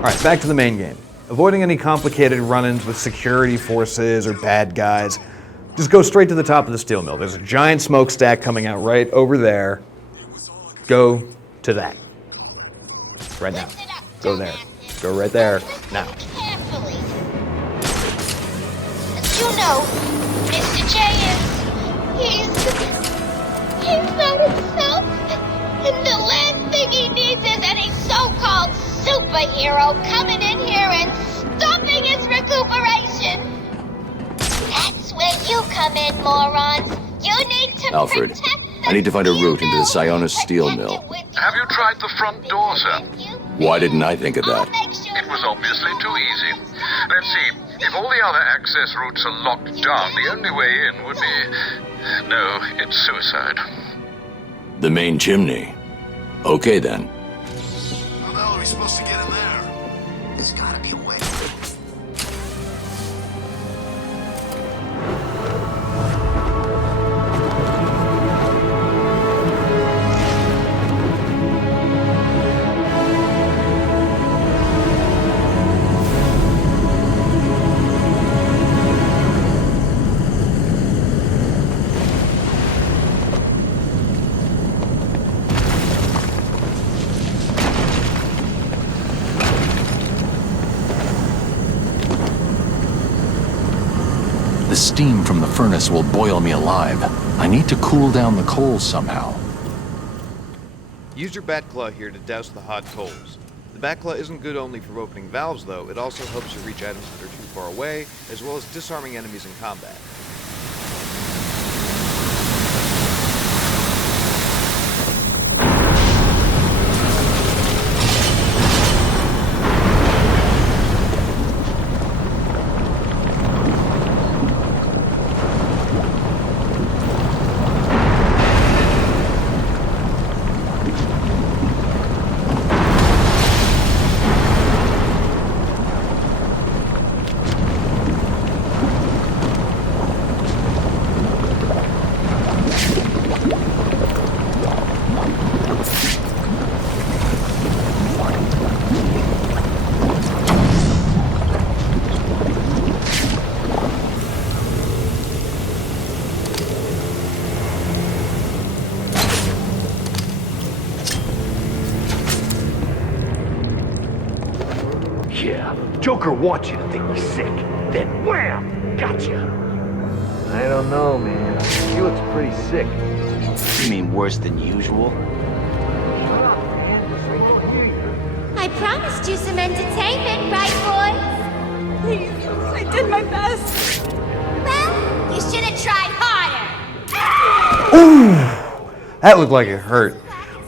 Alright, back to the main game. Avoiding any complicated run-ins with security forces or bad guys. Just go straight to the top of the steel mill. There's a giant smokestack coming out right over there. Go to that. Right now. Go there. Go right there. Now. Carefully. You know, Mr. J he's not himself. And the last thing he needs is any so-called superhero coming in here and stopping his recuperation. That's where you come in, morons. You need to Alfred, protect I need to find a route into the Sionis steel mill. Have you tried the front door, sir? Why didn't I think of that? It was obviously too easy. Let's see. If all the other access routes are locked down, the only way in would be... No, it's suicide. The main chimney. Okay then. How the hell are we supposed to get in there? There's gotta be a way. The steam from the furnace will boil me alive. I need to cool down the coals somehow. Use your bat claw here to douse the hot coals. The bat claw isn't good only for opening valves, though. It also helps you reach items that are too far away, as well as disarming enemies in combat. Yeah, Joker wants you to think he's sick. Then wham! Gotcha! I don't know, man. He looks pretty sick. You mean worse than usual? Shut up, man. This ain't gonna hear you. I promised you some entertainment, right, boys? Please, I did my best. Well, you should have tried harder. That looked like it hurt.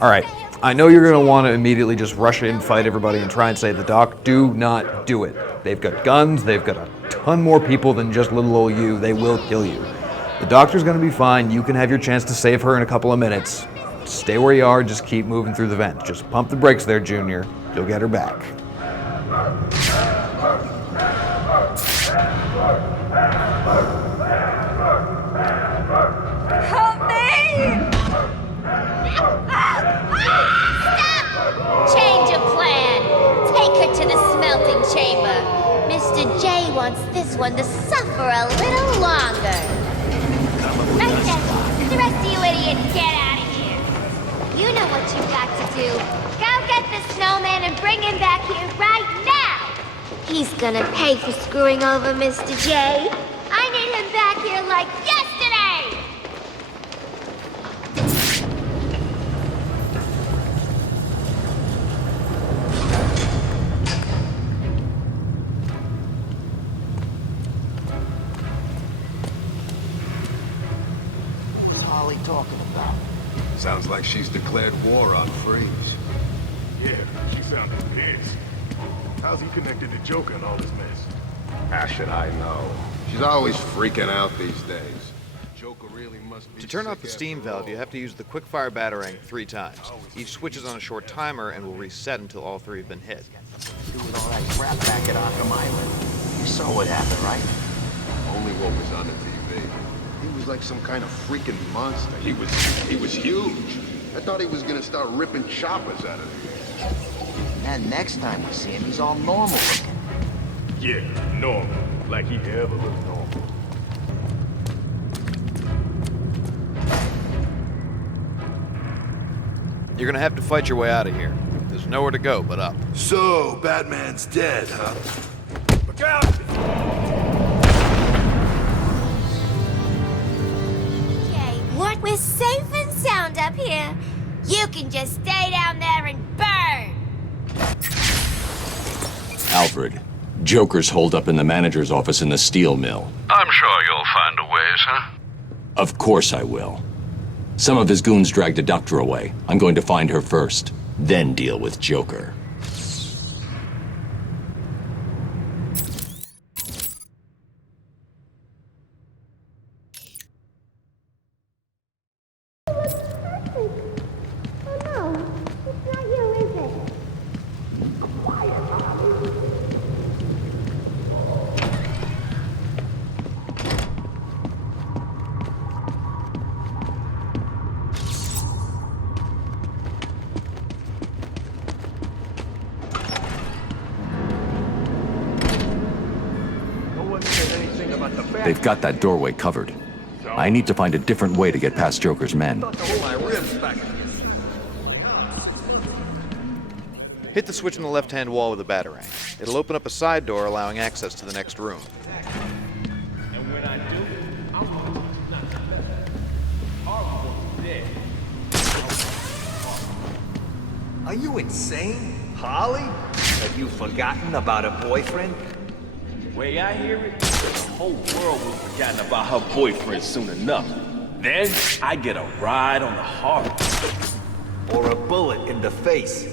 Alright, I know you're going to want to immediately just rush in, fight everybody, and try and save the doc. Do not do it. They've got guns, they've got a ton more people than just little old you. They will kill you. The doctor's going to be fine. You can have your chance to save her in a couple of minutes. Stay where you are, just keep moving through the vent. Just pump the brakes there, Junior. You'll get her back. Help me! Stop! Change of plan. Take her to the smelting chamber. Mr. J wants this one to suffer a little longer. Right then. The rest of you idiots, get out of here. You know what you've got to do. Go get the snowman and bring him back here right now. He's gonna pay for screwing over Mr. J. I need him back here like yesterday. What's Harley talking about? Sounds like she's declared war on Freeze. Yeah, she sounded pissed. How's he connected to Joker and all this mess? How should I know? She's always freaking out these days. Joker really must be. To turn off the sick steam after valve, all. you have to use the quick-fire batarang 3 times. Each switch is on a short timer and will reset until all 3 have been hit. Do with all that crap back at Arkham Island. You saw what happened, right? Only what was on the TV. He was like some kind of freaking monster. He was huge. I thought he was gonna start ripping choppers out of the air. And next time we see him, he's all normal looking. Yeah, normal. Like he ever looked normal. You're gonna have to fight your way out of here. There's nowhere to go but up. So, Batman's dead, huh? Look out! Okay, what? We're safe and sound up here. You can just stay down there and burn. Alfred, Joker's holed up in the manager's office in the steel mill. I'm sure you'll find a way, sir. Of course I will. Some of his goons dragged a doctor away. I'm going to find her first, then deal with Joker. They've got that doorway covered. I need to find a different way to get past Joker's men. Hit the switch on the left-hand wall with a batarang. It'll open up a side door allowing access to the next room. Are you insane, Harley? Have you forgotten about her boyfriend? Way I hear it, the whole world will have forgotten about her boyfriend soon enough. Then I get a ride on the heart. Or a bullet in the face.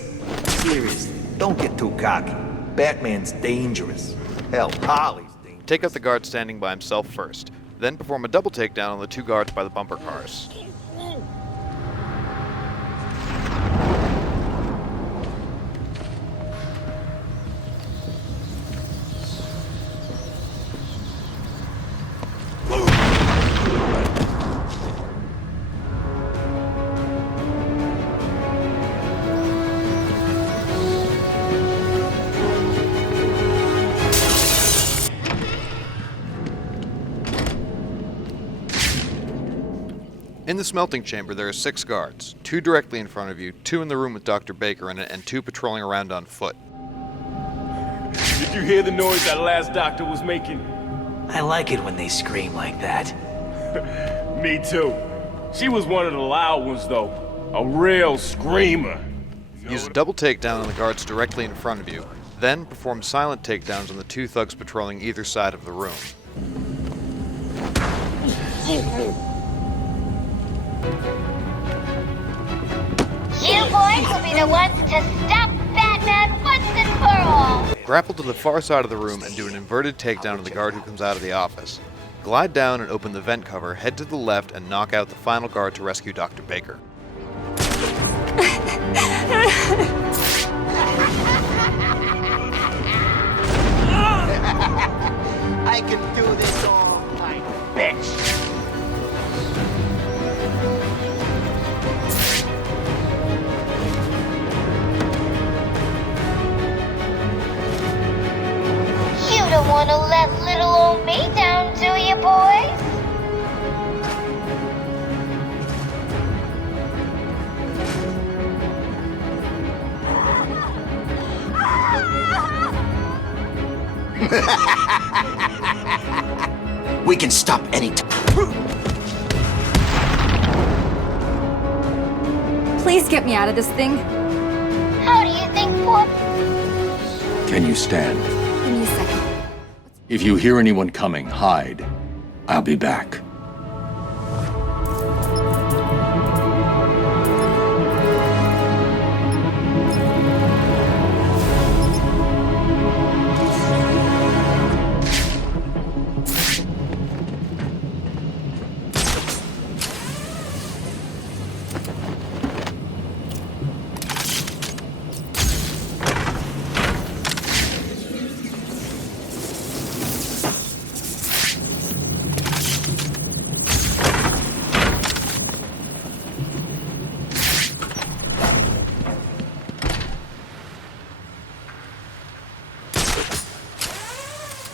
Seriously, don't get too cocky. Batman's dangerous. Hell, Harley's dangerous. Take out the guard standing by himself first, then perform a double takedown on the two guards by the bumper cars. In the smelting chamber, there are 6 guards, 2 directly in front of you, 2 in the room with Dr. Baker in it, and 2 patrolling around on foot. Did you hear the noise that last doctor was making? I like it when they scream like that. Me too. She was one of the loud ones, though. A real screamer. Use a double takedown on the guards directly in front of you, then perform silent takedowns on the 2 thugs patrolling either side of the room. You boys will be the ones to stop Batman once and for all. Grapple to the far side of the room and do an inverted takedown on the guard who comes out of the office. Glide down and open the vent cover, head to the left, and knock out the final guard to rescue Dr. Baker. I can do this all night, bitch. You don't want to let little old me down, do you, boys? We can stop any time. Please get me out of this thing. How do you think poor... Can you stand? Give me a second. If you hear anyone coming, hide. I'll be back.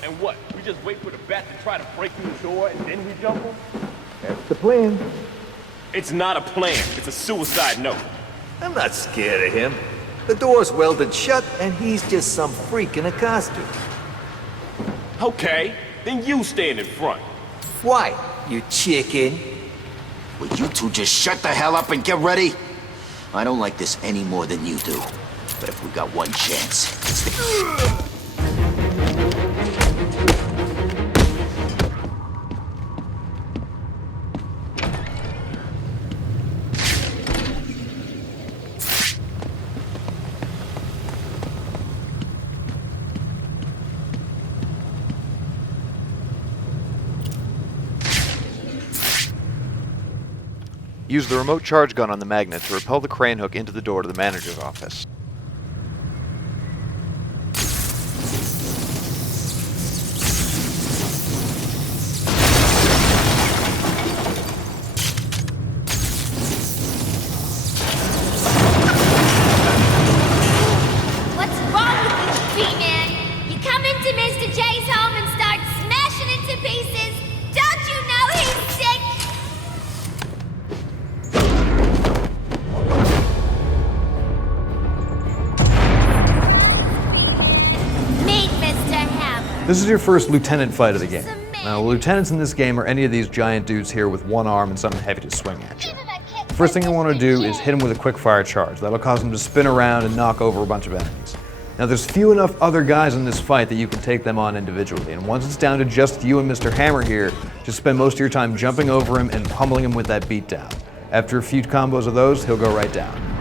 And what? We just wait for the bat to try to break through the door and then we jump him? That's the plan. It's not a plan. It's a suicide note. I'm not scared of him. The door's welded shut, and he's just some freak in a costume. Okay, then you stand in front. Why, you chicken? Will you two just shut the hell up and get ready? I don't like this any more than you do. But if we got one chance, it's the... Use the remote charge gun on the magnet to repel the crane hook into the door to the manager's office. What's wrong with you, G-Man? You come into Mr. J's home and start smashing into pieces. Don't you know he's sick? Meet Mr. Hammer. This is your first lieutenant fight of the game. Now, lieutenants in this game are any of these giant dudes here with one arm and something heavy to swing at you. The first thing you want to do is hit him with a quick fire charge. That'll cause him to spin around and knock over a bunch of enemies. Now, there's few enough other guys in this fight that you can take them on individually, and once it's down to just you and Mr. Hammer here, just spend most of your time jumping over him and pummeling him with that beatdown. After a few combos of those, he'll go right down.